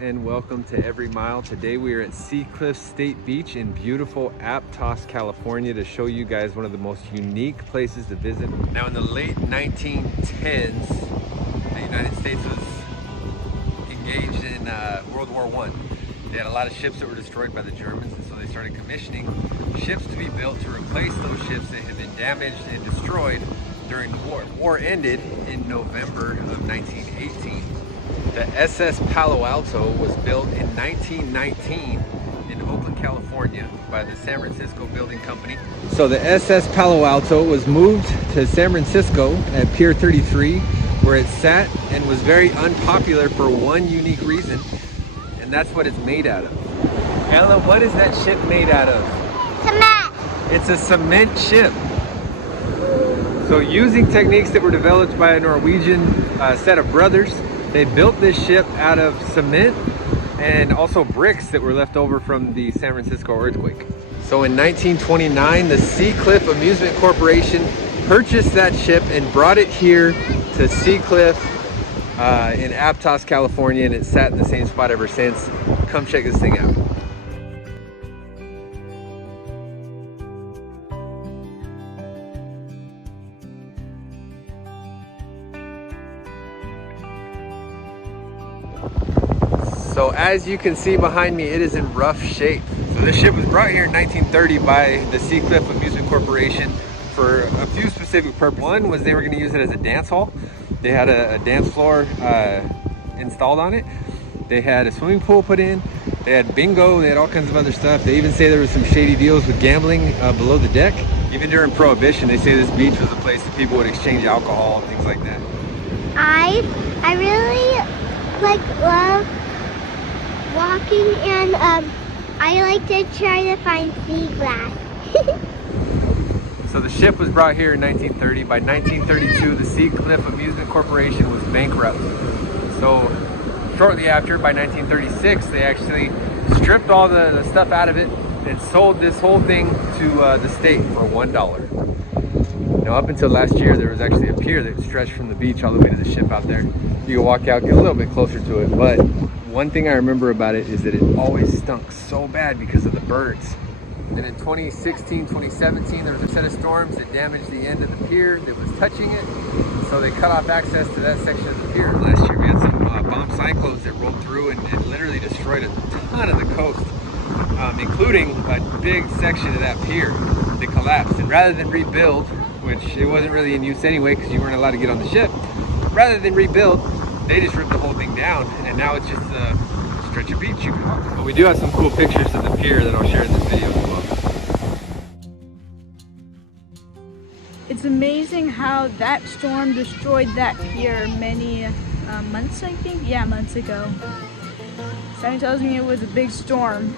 and welcome to Every Mile. Today we are at Seacliff State Beach in beautiful Aptos, California to show you guys one of the most unique places to visit. Now in the late 1910s, the United States was engaged in World War I. They had a lot of ships that were destroyed by the Germans, and so they started commissioning ships to be built to replace those ships that had been damaged and destroyed during the war. The war ended in November of 1918. The SS Palo Alto was built in 1919 in Oakland, California by the San Francisco Building Company. So the SS Palo Alto was moved to San Francisco at Pier 33, where it sat and was very unpopular for one unique reason, and that's what it's made out of. Ella, what is that ship made out of? Cement. It's a cement ship. So using techniques that were developed by a Norwegian set of brothers, they built this ship out of cement and also bricks that were left over from the San Francisco earthquake. So in 1929, the Seacliff Amusement Corporation purchased that ship and brought it here to Seacliff in Aptos, California, and it's sat in the same spot ever since. Come check this thing out. So as you can see behind me, it is in rough shape. So this ship was brought here in 1930 by the Seacliff Amusement Corporation for a few specific purposes. One was they were going to use it as a dance hall. They had a dance floor installed on it. They had a swimming pool put in. They had bingo. They had all kinds of other stuff. They even say there was some shady deals with gambling below the deck. Even during Prohibition, they say this beach was a place that people would exchange alcohol and things like that. I really love walking, and I like to try to find sea glass. So the ship was brought here in 1930. By 1932, the Seacliff Amusement Corporation was bankrupt. So shortly after, by 1936, they actually stripped all the stuff out of it and sold this whole thing to the state for $1. Now up until last year, there was actually a pier that stretched from the beach all the way to the ship out there. You can walk out, get a little bit closer to it, but one thing I remember about it is that it always stunk so bad because of the birds. Then in 2016, 2017, there was a set of storms that damaged the end of the pier that was touching it. So they cut off access to that section of the pier. Last year we had some bomb cyclones that rolled through and literally destroyed a ton of the coast, including a big section of that pier that collapsed. And rather than rebuild, which it wasn't really in use anyway because you weren't allowed to get on the ship, rather than rebuild, they just ripped the whole thing down, and now it's just a stretch of beach you can walk. But we do have some cool pictures of the pier that I'll share in this video as well. It's amazing how that storm destroyed that pier many months, I think? Yeah, months ago. Sammy tells me it was a big storm.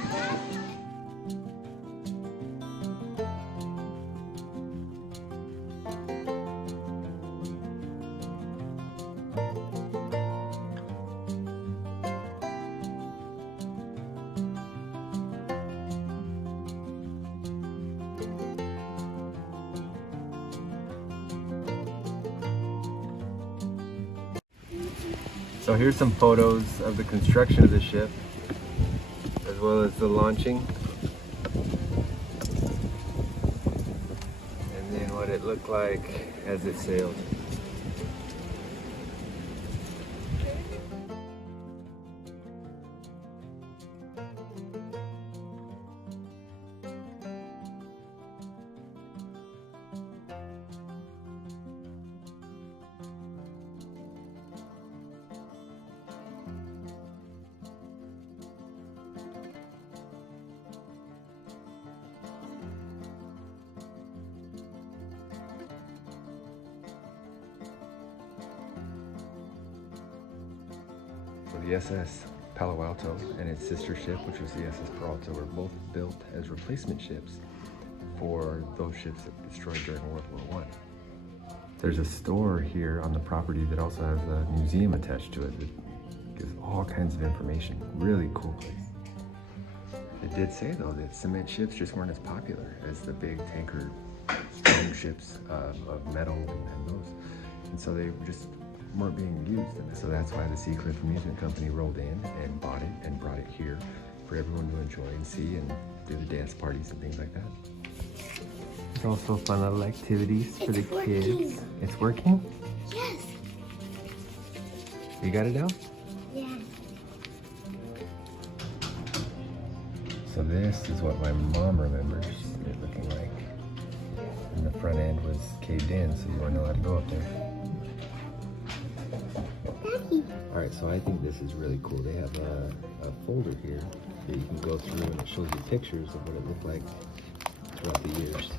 So here's some photos of the construction of the ship, as well as the launching, and then what it looked like as it sailed. So the SS Palo Alto and its sister ship, which was the SS Peralta, were both built as replacement ships for those ships that were destroyed during World War I. There's a store here on the property that also has a museum attached to it that gives all kinds of information. Really cool place. It did say though that cement ships just weren't as popular as the big tanker stone ships of metal and those. And so they just weren't being used. And so that's why the Seacliff Amusement Company rolled in and bought it and brought it here for everyone to enjoy and see and do the dance parties and things like that. There's also fun little activities for the kids. It's working? Yes. You got it down? Yes. So this is what my mom remembers it looking like. And the front end was caved in, so you weren't allowed to go up there. Daddy. All right, so I think this is really cool. They have a folder here that you can go through and it shows you pictures of what it looked like throughout the years.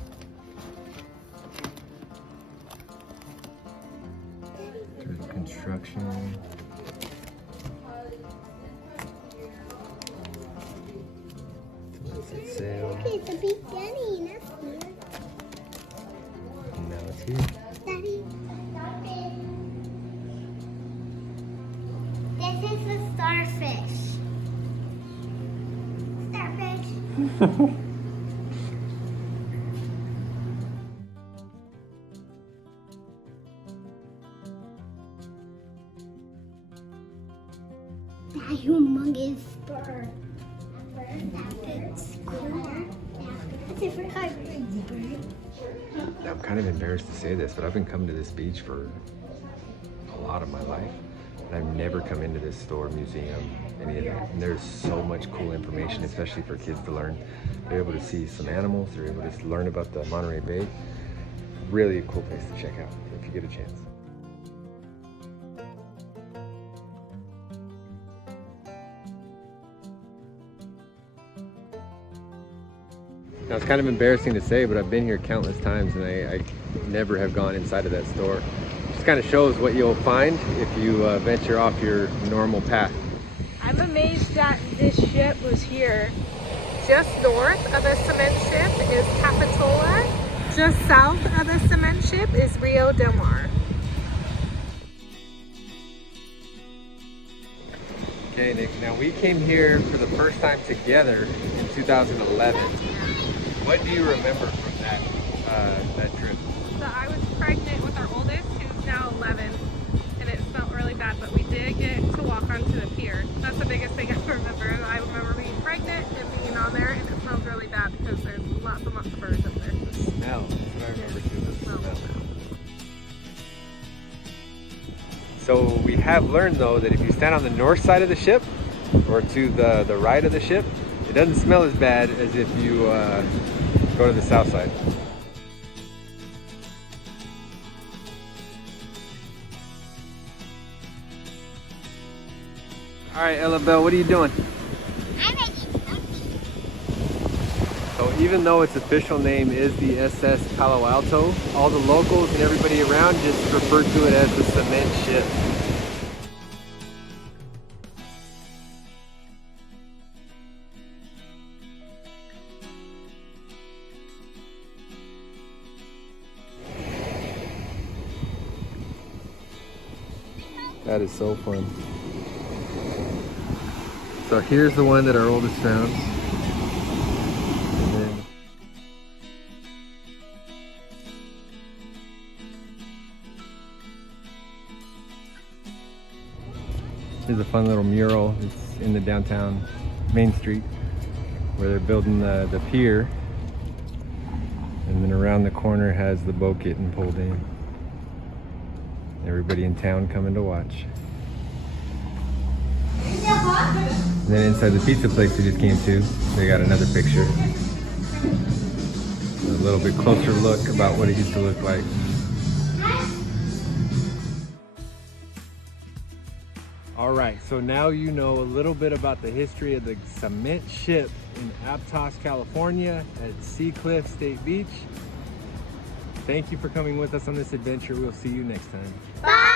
Through the construction. It's sail. Okay, it's a beginning. That's weird. And now it's here. Daddy. This is the starfish. Starfish. That humongous bird. It's cool. It's a different kind of bird. I'm kind of embarrassed to say this, but I've been coming to this beach for a lot of my life. And I've never come into this store, museum, any of that. And there's so much cool information, especially for kids to learn. They're able to see some animals, they're able to learn about the Monterey Bay. Really a cool place to check out if you get a chance. Now it's kind of embarrassing to say, but I've been here countless times and I never have gone inside of that store. Just kind of shows what you'll find if you venture off your normal path. I'm amazed that this ship was here. Just north of the cement ship is Capitola. Just south of the cement ship is Rio Del Mar. Okay, Nick, now we came here for the first time together in 2011. What do you remember from that trip? So I was pregnant with our oldest, who's now 11, and it smelled really bad, but we did get to walk onto the pier. That's the biggest thing I remember. I remember being pregnant and being on there, and it smelled really bad because there's lots and lots of birds up there. The smell, that's what I remember too, the smell. So we have learned though that if you stand on the north side of the ship, or to the right of the ship, it doesn't smell as bad as if you go to the south side. All right, Ella Belle, what are you doing? I'm making something. So even though its official name is the SS Palo Alto, all the locals and everybody around just refer to it as the cement ship. That is so fun. So here's the one that our oldest found. And then here's a fun little mural. It's in the downtown Main Street where they're building the pier. And then around the corner has the boat getting pulled in. Everybody in town coming to watch. And then inside the pizza place we just came to, they got another picture. A little bit closer look about what it used to look like. All right, so now you know a little bit about the history of the cement ship in Aptos, California at Seacliff State Beach. Thank you for coming with us on this adventure. We'll see you next time. Bye.